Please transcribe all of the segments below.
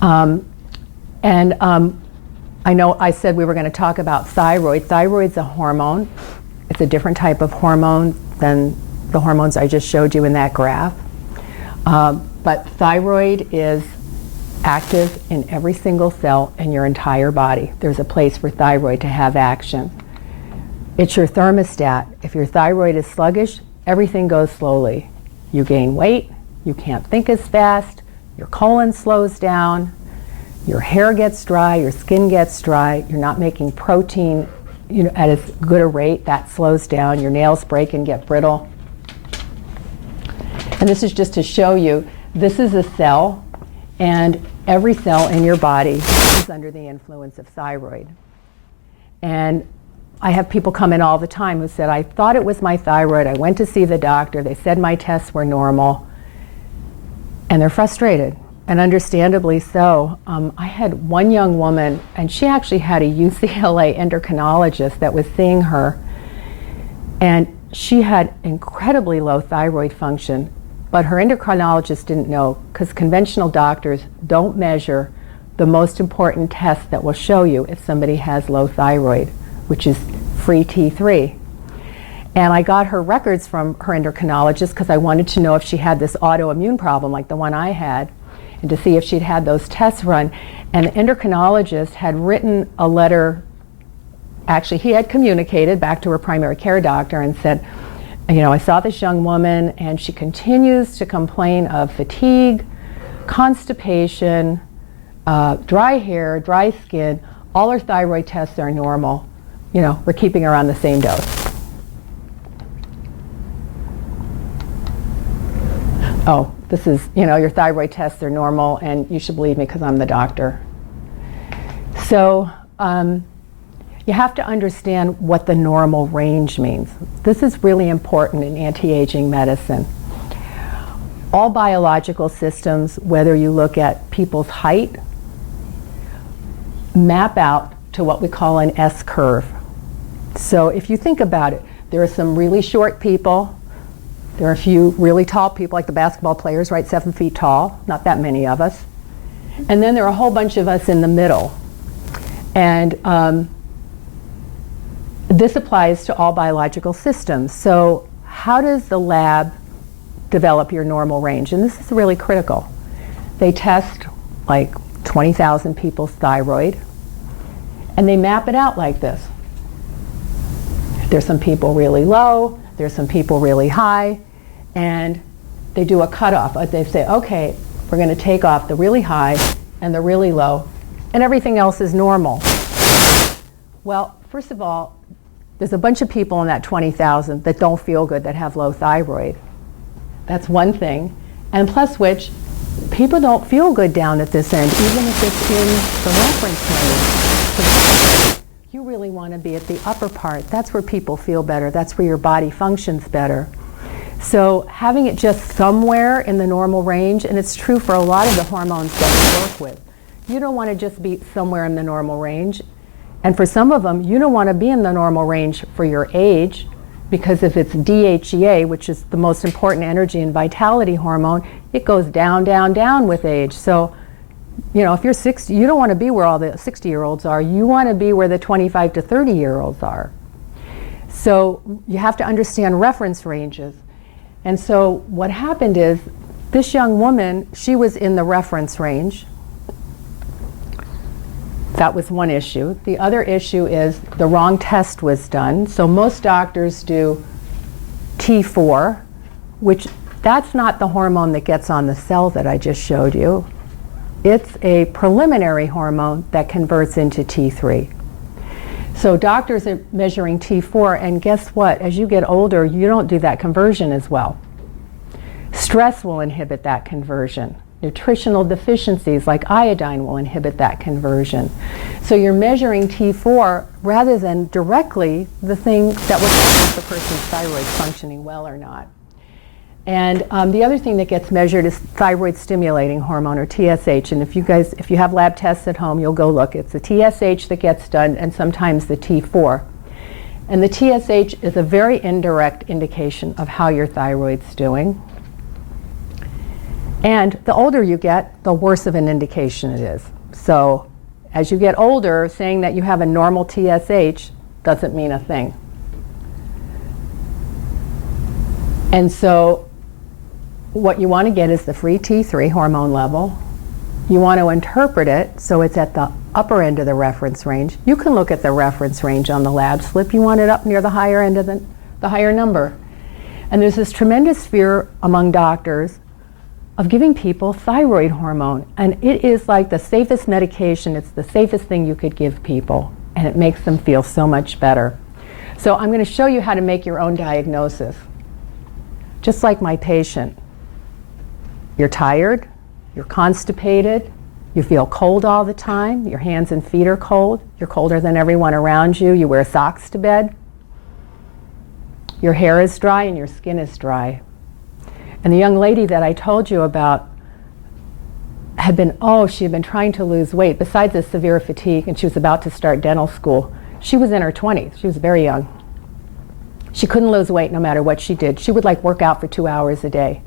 I know I said we were going to talk about thyroid. Thyroid's a hormone. It's a different type of hormone than the hormones I just showed you in that graph. But thyroid is active in every single cell in your entire body. There's a place for thyroid to have action. It's your thermostat. If your thyroid is sluggish, everything goes slowly. You gain weight, you can't think as fast, your colon slows down, your hair gets dry, your skin gets dry, you're not making protein at as good a rate, that slows down, your nails break and get brittle. And this is just to show you, this is a cell, and every cell in your body is under the influence of thyroid. And I have people come in all the time who said, I thought it was my thyroid, I went to see the doctor, they said my tests were normal, and they're frustrated, and understandably so. I had one young woman, and she actually had a UCLA endocrinologist that was seeing her, and she had incredibly low thyroid function, but her endocrinologist didn't know, because conventional doctors don't measure the most important test that will show you if somebody has low thyroid, which is free T3. And I got her records from her endocrinologist because I wanted to know if she had this autoimmune problem like the one I had, and to see if she'd had those tests run. And the endocrinologist had written a letter, actually he had communicated back to her primary care doctor and said, I saw this young woman and she continues to complain of fatigue, constipation, dry hair, dry skin. All her thyroid tests are normal. We're keeping her on the same dose. Oh, this is, your thyroid tests are normal and you should believe me because I'm the doctor. So you have to understand what the normal range means. This is really important in anti-aging medicine. All biological systems, whether you look at people's height, map out to what we call an S-curve. So if you think about it, there are some really short people, there are a few really tall people, like the basketball players, right, 7 feet tall, not that many of us. And then there are a whole bunch of us in the middle. And this applies to all biological systems. So how does the lab develop your normal range? And this is really critical. They test like 20,000 people's thyroid, and they map it out like this. There's some people really low, there's some people really high, and they do a cutoff. They say, okay, we're going to take off the really high and the really low, and everything else is normal. Well, first of all, there's a bunch of people in that 20,000 that don't feel good, that have low thyroid. That's one thing. And plus which, people don't feel good down at this end, even if it's in the reference range. You really want to be at the upper part. That's where people feel better. That's where your body functions better. So having it just somewhere in the normal range, and it's true for a lot of the hormones that we work with. You don't want to just be somewhere in the normal range. And for some of them, you don't want to be in the normal range for your age, because if it's DHEA, which is the most important energy and vitality hormone, it goes down, down, down with age. So, if you're 60, you don't want to be where all the 60-year-olds are. You want to be where the 25 to 30-year-olds are. So you have to understand reference ranges. And so what happened is, this young woman, she was in the reference range. That was one issue. The other issue is the wrong test was done. So most doctors do T4, which that's not the hormone that gets on the cell that I just showed you. It's a preliminary hormone that converts into T3. So doctors are measuring T4, and guess what? As you get older, you don't do that conversion as well. Stress will inhibit that conversion. Nutritional deficiencies like iodine will inhibit that conversion. So you're measuring T4 rather than directly the thing that will tell if the person's thyroid functioning well or not. And the other thing that gets measured is thyroid stimulating hormone, or TSH. And if you have lab tests at home, you'll go look. It's the TSH that gets done, and sometimes the T4. And the TSH is a very indirect indication of how your thyroid's doing. And the older you get, the worse of an indication it is. So as you get older, saying that you have a normal TSH doesn't mean a thing. And so what you want to get is the free T3 hormone level. You want to interpret it so it's at the upper end of the reference range. You can look at the reference range on the lab slip. You want it up near the higher end of the higher number. And there's this tremendous fear among doctors of giving people thyroid hormone. And it is like the safest medication. It's the safest thing you could give people. And it makes them feel so much better. So I'm going to show you how to make your own diagnosis. Just like my patient. You're tired, you're constipated, you feel cold all the time, your hands and feet are cold, you're colder than everyone around you, you wear socks to bed, your hair is dry and your skin is dry. And the young lady that I told you about she had been trying to lose weight besides the severe fatigue, and she was about to start dental school. She was in her 20s, she was very young. She couldn't lose weight no matter what she did. She would work out for 2 hours a day,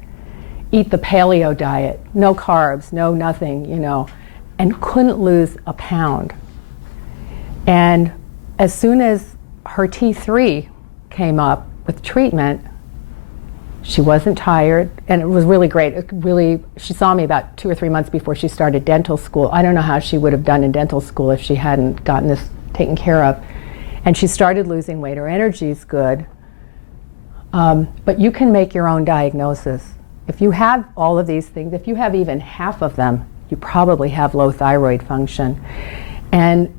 eat the paleo diet, no carbs, no nothing, and couldn't lose a pound. And as soon as her T3 came up with treatment, she wasn't tired, and it was really great. She saw me about 2 or 3 months before she started dental school. I don't know how she would have done in dental school if she hadn't gotten this taken care of. And she started losing weight. Her energy's good. But you can make your own diagnosis. If you have all of these things, if you have even half of them, you probably have low thyroid function. And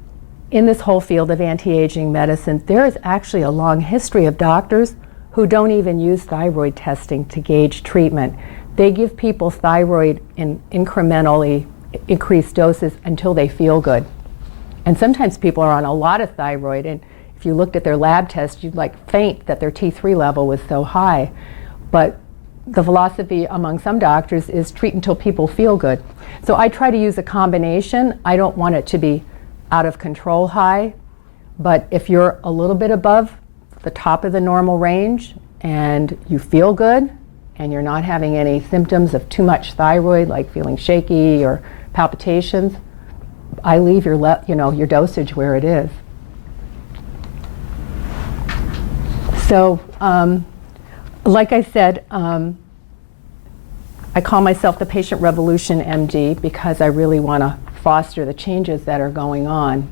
in this whole field of anti-aging medicine, there is actually a long history of doctors who don't even use thyroid testing to gauge treatment. They give people thyroid in incrementally increased doses until they feel good. And sometimes people are on a lot of thyroid, and if you looked at their lab test, you'd faint that their T3 level was so high. But the philosophy among some doctors is treat until people feel good. So I try to use a combination. I don't want it to be out of control high, but if you're a little bit above the top of the normal range and you feel good and you're not having any symptoms of too much thyroid, like feeling shaky or palpitations, I leave your dosage where it is. So, like I said, I call myself the Patient Revolution MD because I really want to foster the changes that are going on